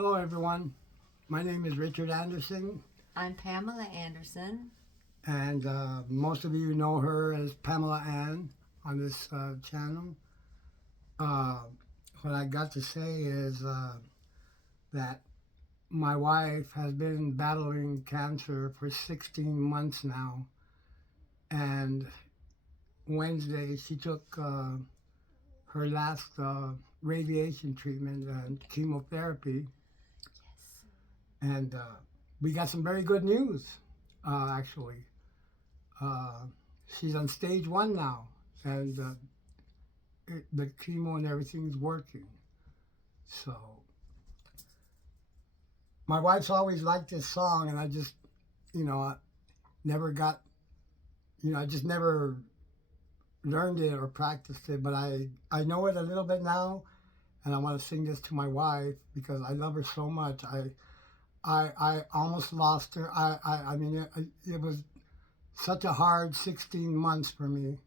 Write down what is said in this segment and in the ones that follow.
Hello, everyone. My name is Richard Anderson, I'm Pamela Anderson. and most of you know her as Pamela Ann on this channel. Uh, what I got to say is that my wife has been battling cancer for 16 months now, and Wednesday she took her last radiation treatment and chemotherapy, and we got some very good news, actually. Uh, she's on stage 1 now, and the chemo and everything's working. So my wife's always liked this song, and I just, I never got, I just never learned it or practiced it. But I know it a little bit now, and I want to sing this to my wife because I love her so much. I almost lost her. I mean, it was such a hard 16 months for me.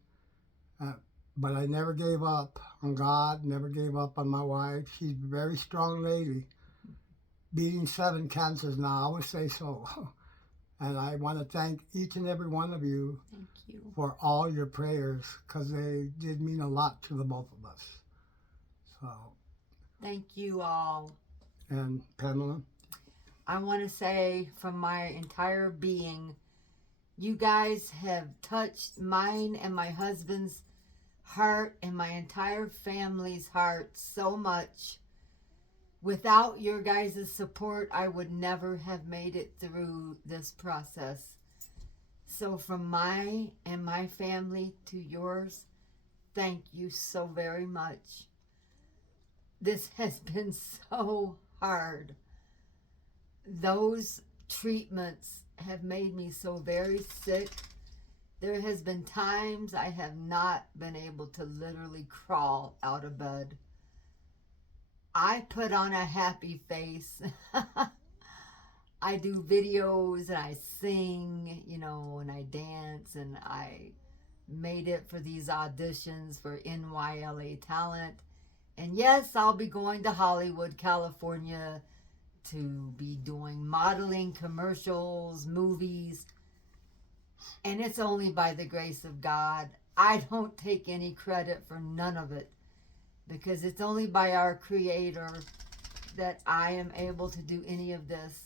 Uh, but I never gave up on God, never gave up on my wife. She's a very strong lady, beating 7 cancers now, I would say so. And I want to thank each and every one of you Thank you. for all your prayers because they did mean a lot to the both of us. So, Thank you all. and Pamela? I want to say from my entire being, you guys have touched mine and my husband's heart and my entire family's heart so much. Without your guys' support, I would never have made it through this process. So from my and my family to yours, thank you so very much. This has been so hard. Those treatments have made me so very sick. There has been times I have not been able to literally crawl out of bed. I put on a happy face. I do videos and I sing, and I dance, and I made it for these auditions for NYLA Talent. And yes, I'll be going to Hollywood, California to be doing modeling, commercials, movies. And it's only by the grace of God. I don't take any credit for none of it because it's only by our Creator that I am able to do any of this.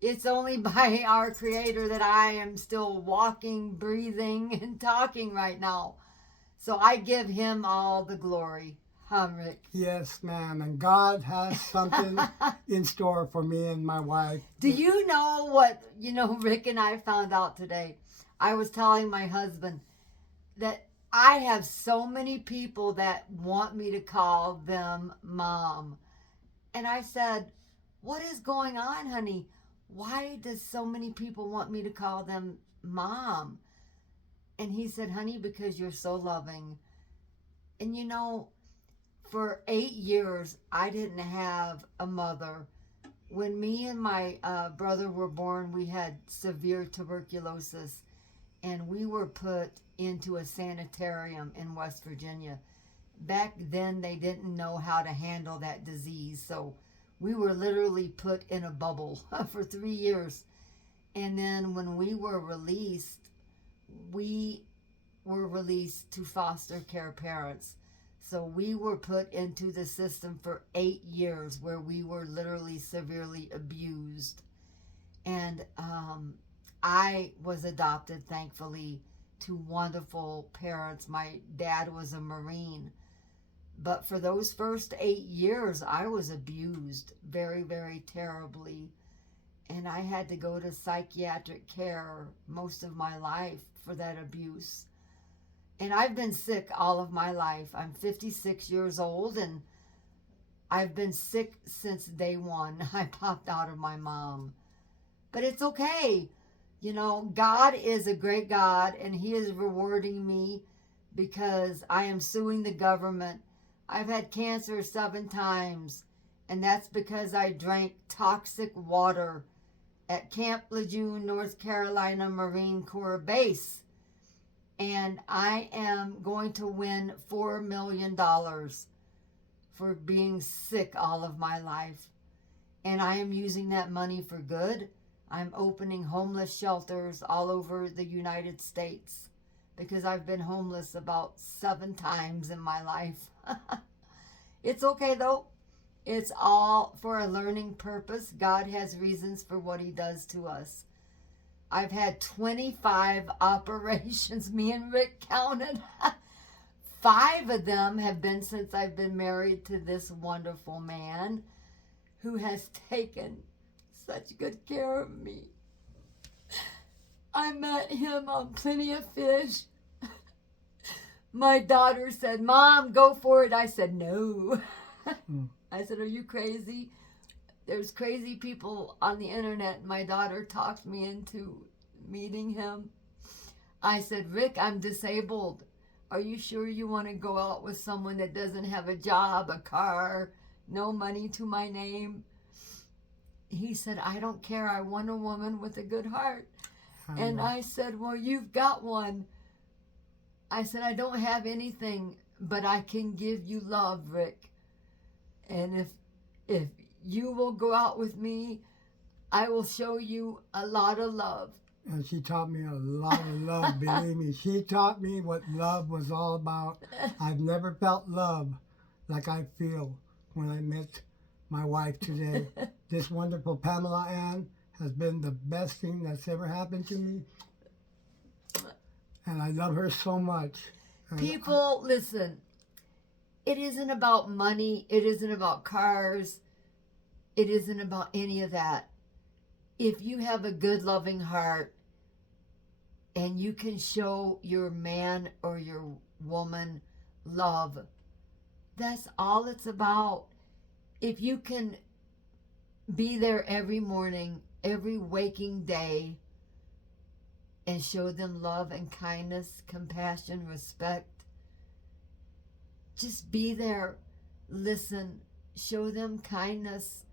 It's only by our Creator that I am still walking, breathing, and talking right now. So I give Him all the glory. Rick? Yes, ma'am. And God has something in store for me and my wife. Do you know what, Rick and I found out today? I was telling my husband that I have so many people that want me to call them mom. And I said, what is going on, honey? Why does so many people want me to call them mom? And he said, honey, because you're so loving. And for 8 years, I didn't have a mother. When me and my brother were born, we had severe tuberculosis, and we were put into a sanitarium in West Virginia. Back then, they didn't know how to handle that disease, so we were literally put in a bubble for 3 years. And then when we were released to foster care parents. So we were put into the system for 8 years where we were literally severely abused. And I was adopted, thankfully, to wonderful parents. My dad was a Marine. But for those first 8 years, I was abused very, very terribly. And I had to go to psychiatric care most of my life for that abuse. And I've been sick all of my life. I'm 56 years old, and I've been sick since day one. I popped out of my mom. But it's okay. God is a great God, and He is rewarding me because I am suing the government. I've had cancer 7 times, and that's because I drank toxic water at Camp Lejeune, North Carolina Marine Corps Base. And I am going to win $4 million for being sick all of my life. and I am using that money for good. I'm opening homeless shelters all over the United States because I've been homeless about 7 times in my life. It's okay though. It's all for a learning purpose. God has reasons for what he does to us. I've had 25 operations, me and Rick counted. 5 of them have been since I've been married to this wonderful man who has taken such good care of me. I met him on Plenty of Fish. My daughter said, "Mom, go for it." I said, "No." I said, "Are you crazy?" There's crazy people on the internet. My daughter talked me into meeting him. I said, "Rick, I'm disabled. Are you sure you want to go out with someone that doesn't have a job, a car, no money to my name?" He said, "I don't care. I want a woman with a good heart." And I said, "Well, you've got one." I said, "I don't have anything, but I can give you love, Rick. And if you will go out with me, I will show you a lot of love." And she taught me a lot of love, believe me. She taught me what love was all about. I've never felt love like I feel when I met my wife today. This wonderful Pamela Ann has been the best thing that's ever happened to me. And I love her so much. And People, listen, it isn't about money. It isn't about cars. It isn't about any of that. If you have a good, loving heart and you can show your man or your woman love, that's all it's about. If you can be there every morning, every waking day, and show them love and kindness, compassion, respect, just be there, listen, show them kindness,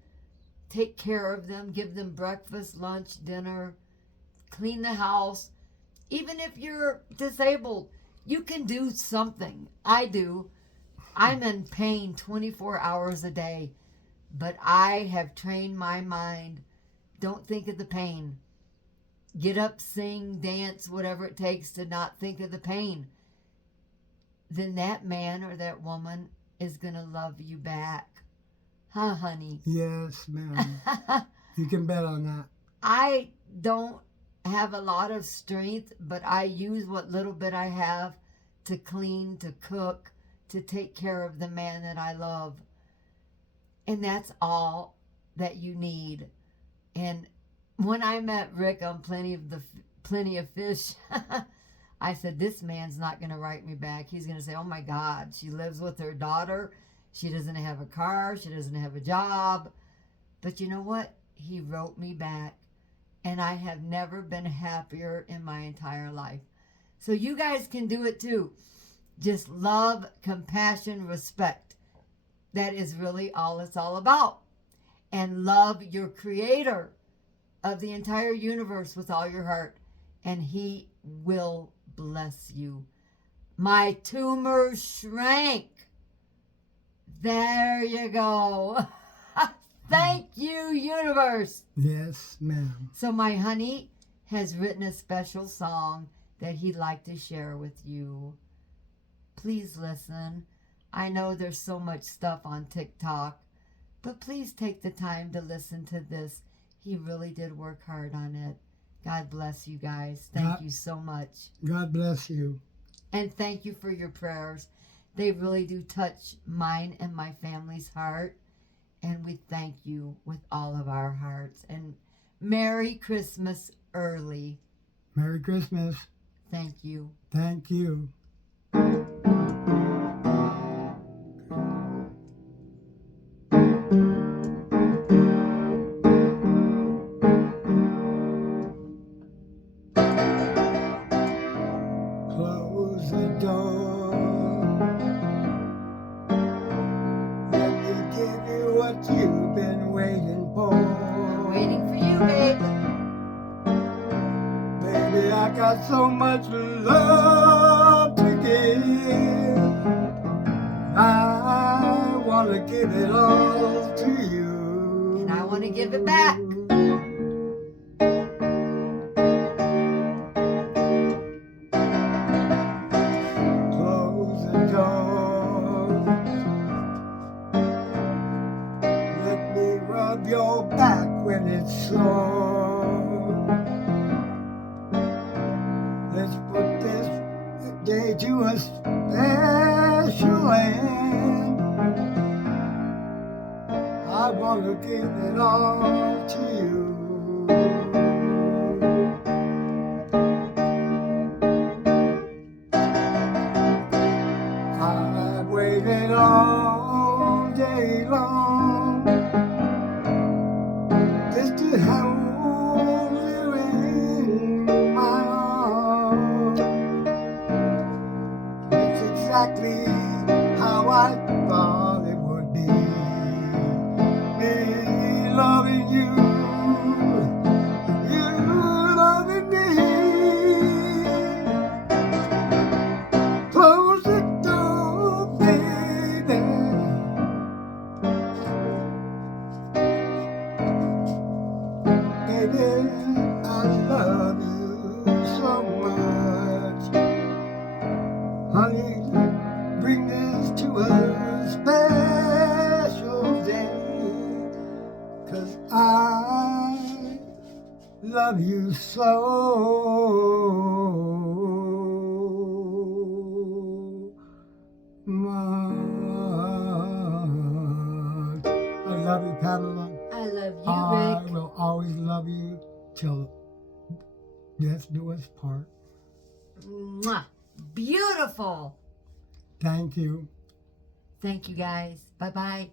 take care of them, give them breakfast, lunch, dinner, clean the house. Even if you're disabled, you can do something. I do. I'm in pain 24 hours a day, but I have trained my mind. Don't think of the pain. Get up, sing, dance, whatever it takes to not think of the pain. Then that man or that woman is going to love you back. Huh, honey? yes, ma'am. You can bet on that. I don't have a lot of strength, but I use what little bit I have to clean, to cook, to take care of the man that I love. And that's all that you need. And when I met Rick on Plenty of Fish, I said, this man's not going to write me back. He's going to say, "Oh my God, she lives with her daughter. She doesn't have a car. She doesn't have a job." But you know what? He wrote me back. And I have never been happier in my entire life. So you guys can do it too. Just love, compassion, respect. That is really all it's all about. And love your creator of the entire universe with all your heart. And he will bless you. My tumor shrank. There you go. Thank you, universe. Yes, ma'am. So my honey has written a special song that he'd like to share with you. Please listen. I know there's so much stuff on TikTok, but please take the time to listen to this. He really did work hard on it. God bless you guys. Thank you so much. God bless you. And thank you for your prayers. They really do touch mine and my family's heart. And we thank you with all of our hearts. And Merry Christmas early. Merry Christmas. Thank you. Thank you. Close the door. Let me give you what you've been waiting for. Waiting for you, babe. Baby, I got so much love to give. I want to give it all to you. and I want to give it back. Close the door. Let me rub your back when it's sore. Let's put this day to a special end. I want to give it all to you. I've waited all day long just to hold you in my arms. It's exactly how I thought it would be. Me loving you, you loving me. Close the door, baby. Baby, I love you so much. Honey, bring this to a special day. 'Cause I love you so much. I love you, Pamela. I love you, I Rick. will always love you till death do us part. Mwah. Beautiful. Thank you. Thank you, guys. Bye-bye.